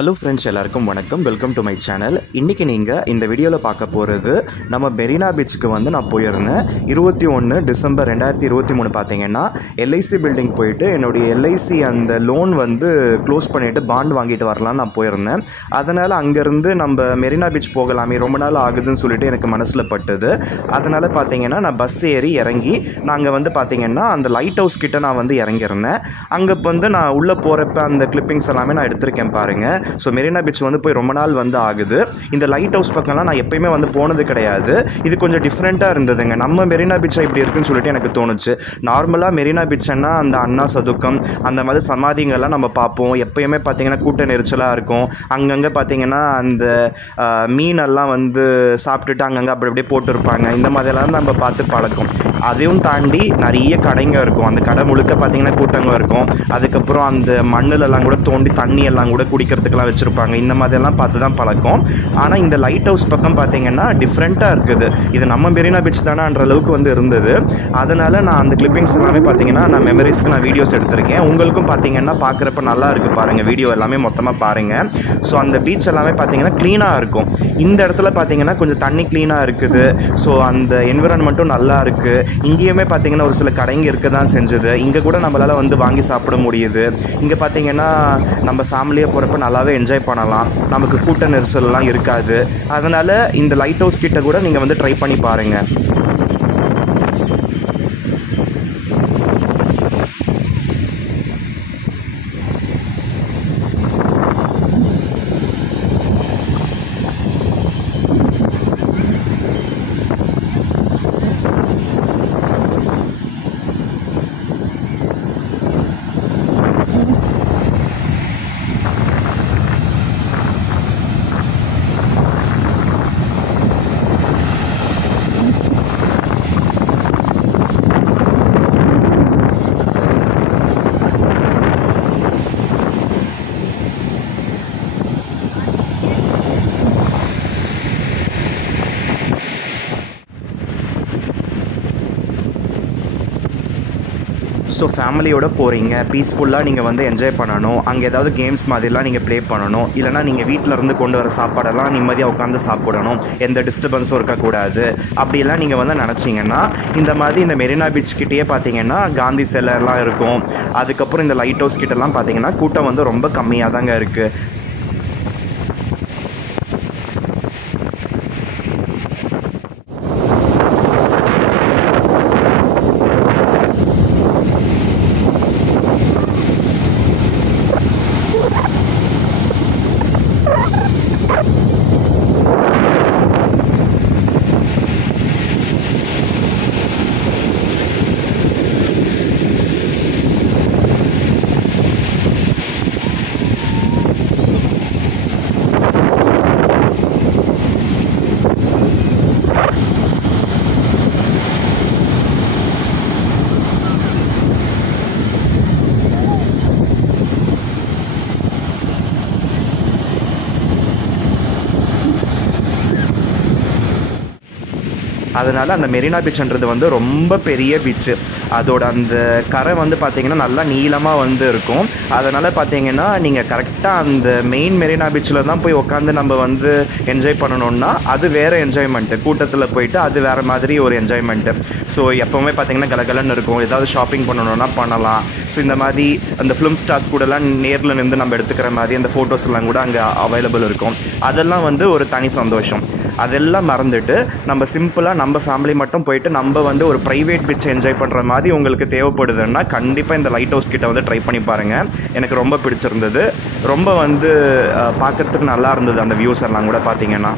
Hello friends, எல்லாருக்கும் வணக்கம். Welcome to my channel. இன்றைக்கி நீங்கள் இந்த வீடியோவில் பார்க்க போகிறது நம்ம மெரினா பீச்சுக்கு நான் போயிருந்தேன். 21 டிசம்பர் 2023 பார்த்தீங்கன்னா எல்ஐசி பில்டிங் போயிட்டு என்னுடைய எல்ஐசி அந்த லோன் க்ளோஸ் பண்ணிவிட்டு பாண்ட் வாங்கிட்டு வரலான்னு நான் போயிருந்தேன். அதனால் அங்கேருந்து நம்ம மெரினா பீச் போகலாமே, ரொம்ப நாள் ஆகுதுன்னு சொல்லிட்டு எனக்கு மனசில் பட்டுது. அதனால் பார்த்தீங்கன்னா நான் பஸ் ஏறி இறங்கி நாங்கள் பார்த்தீங்கன்னா அந்த லைட் ஹவுஸ் கிட்டே நான் இறங்கியிருந்தேன். அங்கே நான் உள்ளே போகிறப்ப அந்த கிளிப்பிங்ஸ் எல்லாமே நான் எடுத்திருக்கேன் பாருங்கள். ஸோ மெரினா பீச் போய் ரொம்ப நாள் ஆகுது. இந்த லைட் ஹவுஸ் பக்கம்லாம் நான் எப்பயுமே போனது கிடையாது. இது கொஞ்சம் டிஃப்ரெண்ட்டாக இருந்ததுங்க. நம்ம மெரினா பீச்சா இப்படி இருக்குன்னு சொல்லிட்டு எனக்கு தோணுச்சு. நார்மலாக மெரினா பீச்னா அந்த அண்ணா சதுக்கம் அந்த மாதிரி சமாதிங்கள்லாம் நம்ம பார்ப்போம். எப்பயுமே பார்த்தீங்கன்னா கூட்ட நெரிச்சலாக இருக்கும். அங்கங்கே பார்த்தீங்கன்னா அந்த மீனெல்லாம் சாப்பிட்டுட்டு அங்கங்கே அப்படி அப்படியே போட்டுருப்பாங்க. இந்த மாதிரிலாம் நம்ம பார்த்து பழக்கம். அதையும் தாண்டி நிறைய கடைங்க இருக்கும். அந்த கடை முழுக்க பார்த்தீங்கன்னா கூட்டங்க இருக்கும். அதுக்கப்புறம் அந்த மண்ணிலெல்லாம் கூட தோண்டி தண்ணி எல்லாம் கூட குடிக்கிறதுக்கெல்லாம் வச்சுருப்பாங்க. இந்த மாதிரிலாம் பார்த்து தான் பழக்கம். ஆனால் இந்த லைட் ஹவுஸ் பக்கம் பார்த்தீங்கன்னா டிஃப்ரெண்ட்டாக இருக்குது. இது நம்ம மெரினா பீச் தானான்ற அளவுக்கு இருந்தது. அதனால் நான் அந்த கிளிப்பிங்ஸ் எல்லாமே பார்த்தீங்கன்னா நான் மெமரிஸ்க்கு நான் வீடியோஸ் எடுத்திருக்கேன். உங்களுக்கும் பார்த்தீங்கன்னா பார்க்குறப்ப நல்லா இருக்குது பாருங்கள். வீடியோ எல்லாமே மொத்தமாக பாருங்கள். ஸோ அந்த பீச் எல்லாமே பார்த்தீங்கன்னா க்ளீனாக இருக்கும். இந்த இடத்துல பார்த்தீங்கன்னா கொஞ்சம் தண்ணி க்ளீனாக இருக்குது. ஸோ அந்த என்விரான்மெண்ட்டும் நல்லா இருக்குது. இங்கேயுமே பார்த்தீங்கன்னா ஒரு சில கடைங்க இருக்க தான் செஞ்சுது. இங்கே கூட நம்மளால் வாங்கி சாப்பிட முடியுது. இங்கே பார்த்தீங்கன்னா நம்ம ஃபேமிலியாக போகிறப்ப நல்லாவே என்ஜாய் பண்ணலாம். நமக்கு கூட்ட நெரிசல்லாம் இருக்காது. அதனால் இந்த லைட் ஹவுஸ் கிட்ட கூட நீங்கள் ட்ரை பண்ணி பாருங்கள். ஸோ ஃபேமிலியோடு போகிறீங்க, பீஸ்ஃபுல்லாக நீங்கள் என்ஜாய் பண்ணணும். அங்கே ஏதாவது கேம்ஸ் மாதிரிலாம் நீங்கள் ப்ளே பண்ணணும். இல்லைனா நீங்கள் வீட்டில் இருந்து கொண்டு வர சாப்பாடெல்லாம் நிம்மதியாக உட்காந்து சாப்பிடணும். எந்த டிஸ்டர்பன்ஸும் இருக்கக்கூடாது. அப்படியெல்லாம் நீங்கள் நினச்சிங்கன்னா இந்த மாதிரி இந்த மெரினா பீச் கிட்டேயே பார்த்தீங்கன்னா காந்தி சிலைலாம் இருக்கும். அதுக்கப்புறம் இந்த லைட் ஹவுஸ் கிட்டலாம் பார்த்தீங்கன்னா கூட்டம் ரொம்ப கம்மியாக தாங்க இருக்குது. அதனால் அந்த மெரினா பீச்ன்றது ரொம்ப பெரிய பீச்சு. அதோட அந்த கரை பார்த்திங்கன்னா நல்லா நீளமாக இருக்கும். அதனால் பார்த்திங்கன்னா நீங்கள் கரெக்டாக அந்த மெயின் மெரினா பீச்சில் தான் போய் உட்காந்து நம்ம என்ஜாய் பண்ணணுன்னா அது வேறு என்ஜாய்மெண்ட்டு. கூட்டத்தில் போயிட்டு அது வேறு மாதிரி ஒரு என்ஜாய்மெண்ட்டு. ஸோ எப்போவுமே பார்த்திங்கன்னா கலகலன்னு இருக்கும். ஏதாவது ஷாப்பிங் பண்ணணுன்னா பண்ணலாம். ஸோ இந்த மாதிரி அந்த ஃபிலிம் ஸ்டார்ஸ் கூடலாம் நேரில் நின்று நம்ம எடுத்துக்கிற மாதிரி அந்த ஃபோட்டோஸ் எல்லாம் கூட அங்கே அவைலபிள் இருக்கும். அதெல்லாம் ஒரு தனி சந்தோஷம். அதெல்லாம் மறந்துட்டு நம்ம சிம்பிளாக நம்ம ஃபேமிலி மட்டும் போயிட்டு நம்ம ஒரு ப்ரைவேட் பீச் என்ஜாய் பண்ணுற மாதிரி உங்களுக்கு தேவைப்படுதுன்னா கண்டிப்பாக இந்த லைட் ஹவுஸ் கிட்ட ட்ரை பண்ணி பாருங்கள். எனக்கு ரொம்ப பிடிச்சிருந்தது. ரொம்ப பார்க்குறதுக்கு நல்லா இருந்தது. அந்த வியூஸ் எல்லாம் கூட பார்த்தீங்கன்னா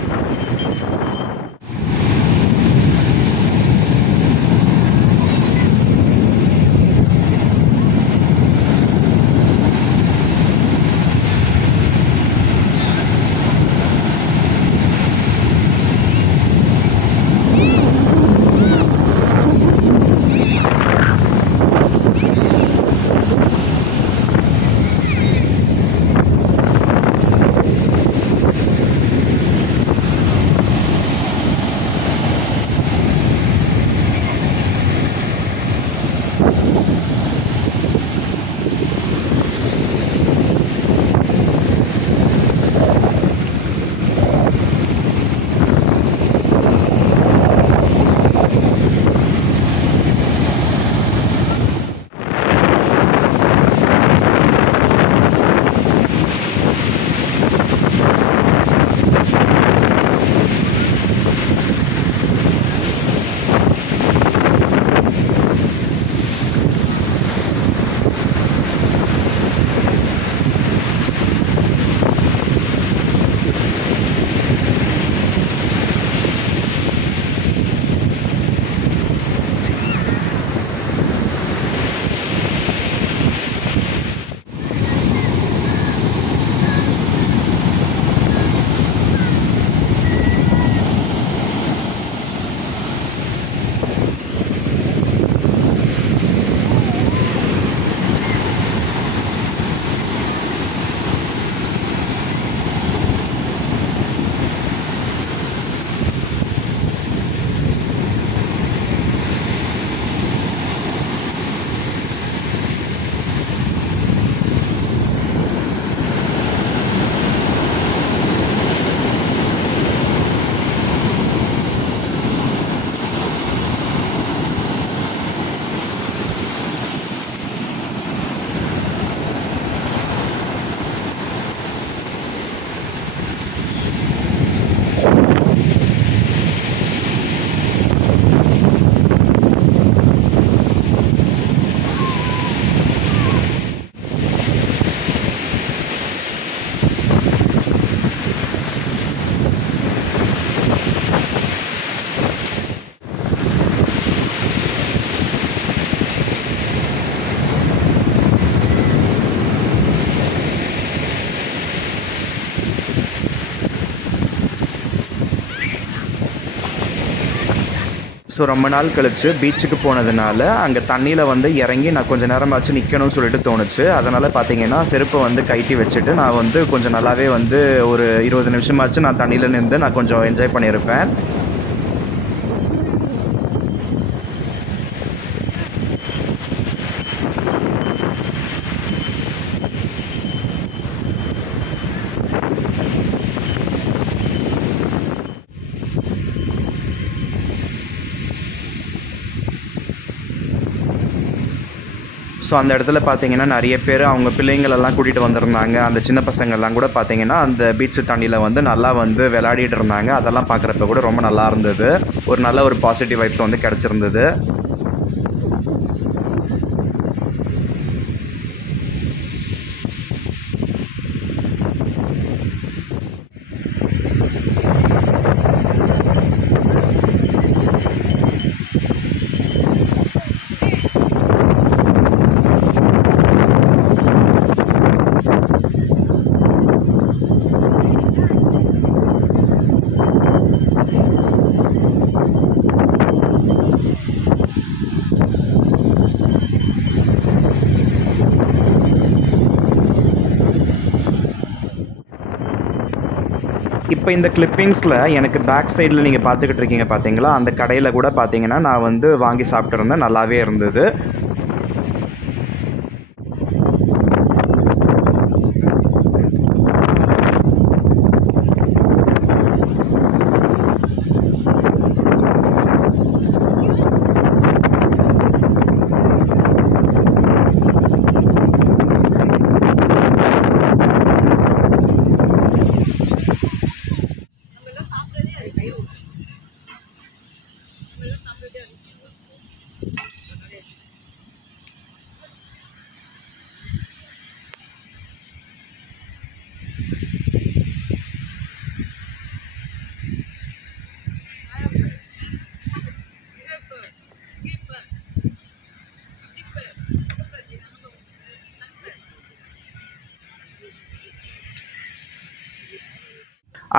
ஸோ ரொம்ப நாள் கழித்து பீச்சுக்கு போனதுனால அங்கே தண்ணியில் வந்து இறங்கி நான் கொஞ்சம் நேரமாச்சு நிற்கணும்னு சொல்லிட்டு தோணுச்சு. அதனால் பார்த்தீங்கன்னா செருப்பை வந்து கழட்டி வச்சுட்டு நான் வந்து கொஞ்சம் நல்லாவே வந்து ஒரு 20 நிமிஷமாச்சு நான் தண்ணியில் நின்று நான் கொஞ்சம் என்ஜாய் பண்ணியிருப்பேன். ஸோ அந்த இடத்துல பார்த்தீங்கன்னா நிறைய பேர் அவங்க பிள்ளைங்களெல்லாம் கூட்டிகிட்டு வந்திருந்தாங்க. அந்த சின்ன பசங்கள்லாம் கூட பார்த்தீங்கன்னா அந்த பீச்சு தண்ணியில் வந்து நல்லா வந்து விளையாடிட்டு இருந்தாங்க. அதெல்லாம் பார்க்குறப்ப கூட ரொம்ப நல்லா இருந்தது. ஒரு நல்ல ஒரு பாசிட்டிவ் வைப்ஸ் வந்து கிடச்சிருந்தது. இப்போ இந்த கிளிப்பிங்ஸில் எனக்கு பேக் சைடில் நீங்கள் பார்த்துக்கிட்டு இருக்கீங்க பார்த்தீங்களா, அந்த கடையில் கூட பார்த்தீங்கன்னா நான் வந்து வாங்கி சாப்பிட்ருந்தேன். நல்லாவே இருந்தது.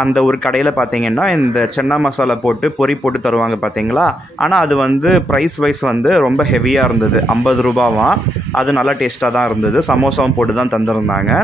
அந்த ஒரு கடையில் பார்த்தீங்கன்னா இந்த சென்னா மசாலா போட்டு பொரி போட்டு தருவாங்க பார்த்தீங்களா. ஆனால் அது வந்து ப்ரைஸ் வைஸ் வந்து ரொம்ப ஹெவியாக இருந்தது. 50 ரூபாவாம். அது நல்லா டேஸ்ட்டாக தான் இருந்தது. சமோசாவும் போட்டு தான் தந்துருந்தாங்க.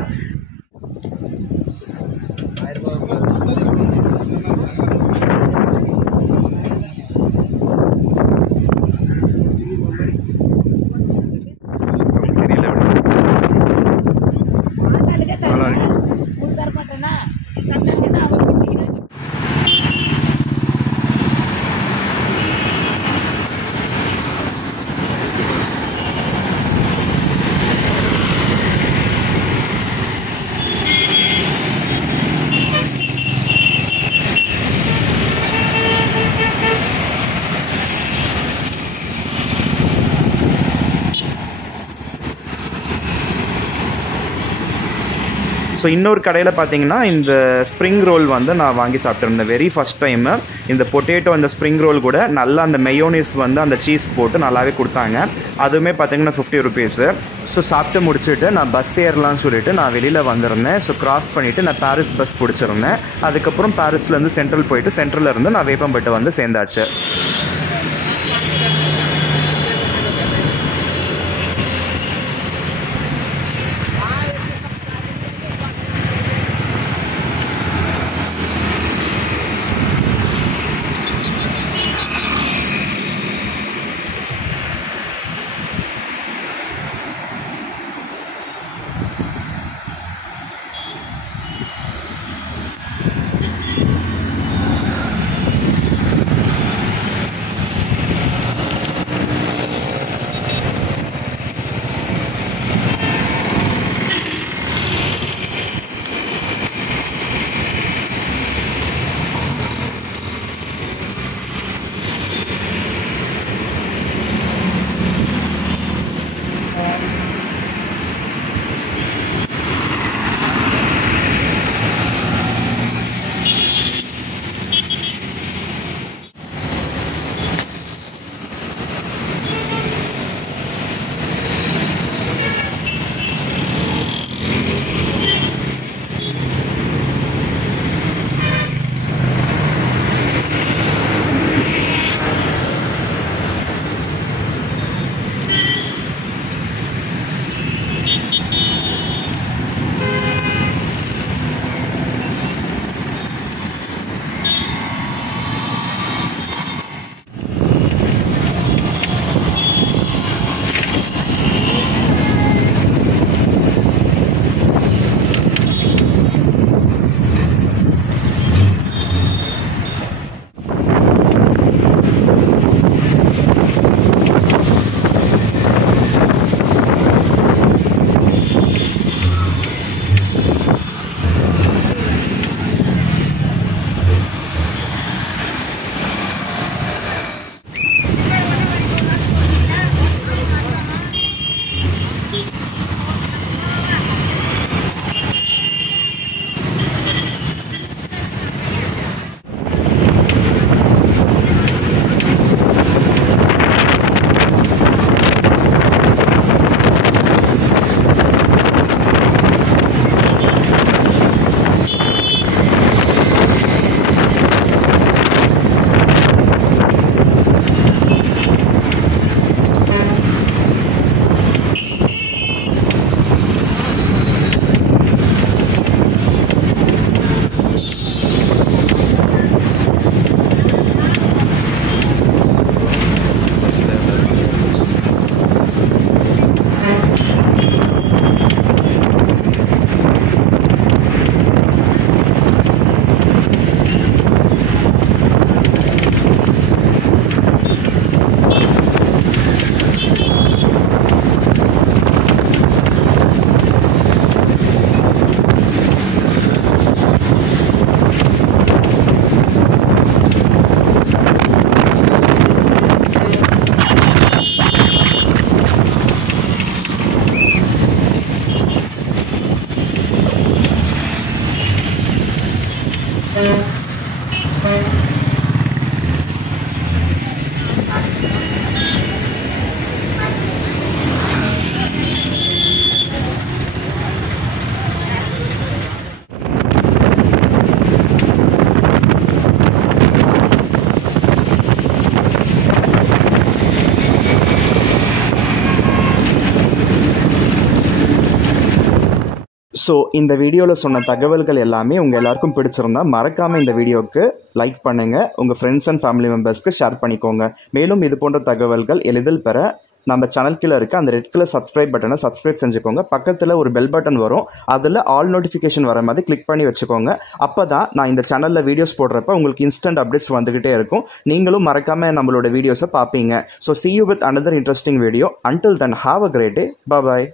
ஸோ இன்னொரு கடையில் பார்த்தீங்கன்னா இந்த ஸ்ப்ரிங் ரோல் வந்து நான் வாங்கி சாப்பிட்ருந்தேன் வெரி ஃபஸ்ட் டைமு. இந்த பொட்டேட்டோ இந்த ஸ்ப்ரிங் ரோல் கூட நல்லா அந்த மெயோனிஸ் வந்து அந்த சீஸ் போட்டு நல்லாவே கொடுத்தாங்க. அதுவுமே பார்த்தீங்கன்னா 50 ருபீஸு. ஸோ சாப்பிட்டு முடிச்சுட்டு நான் பஸ் ஏறலாம்னு சொல்லிட்டு நான் வெளியில் வந்திருந்தேன். ஸோ கிராஸ் பண்ணிவிட்டு நான் பாரிஸ் பஸ் பிடிச்சிருந்தேன். அதுக்கப்புறம் பாரிஸ்லேருந்து சென்ட்ரல் போயிட்டு சென்ட்ரலேருந்து நான் வேப்பம்பட்டு வந்து சேர்ந்தாச்சு. ஸோ இந்த வீடியோவில் சொன்ன தகவல்கள் எல்லாமே உங்கள் எல்லாருக்கும் பிடிச்சிருந்தா மறக்காமல் இந்த வீடியோவுக்கு லைக் பண்ணுங்கள், உங்கள் ஃப்ரெண்ட்ஸ் அண்ட் ஃபேமிலி மெம்பர்ஸ்க்கு ஷேர் பண்ணிக்கோங்க. மேலும் இது போன்ற தகவல்கள் எளிதில் பெற நம்ம சேனல் கீழே இருக்க அந்த ரெட் கலர் சப்ஸ்கிரைப் பட்டனை சப்ஸ்கிரைப் செஞ்சுக்கோங்க. பக்கத்தில் ஒரு பெல் பட்டன் வரும், அதில் ஆல் நோட்டிஃபிகேஷன் வர மாதிரி கிளிக் பண்ணி வச்சுக்கோங்க. அப்போ தான் நான் இந்த சேனலில் வீடியோஸ் போடுறப்ப உங்களுக்கு இன்ஸ்டன்ட் அப்டேட்ஸ் வந்துகிட்டே இருக்கும். நீங்களும் மறக்காமல் நம்மளோட வீடியோஸை பார்ப்பீங்க. So see you with another interesting video. Until then, have a great day. Bye bye.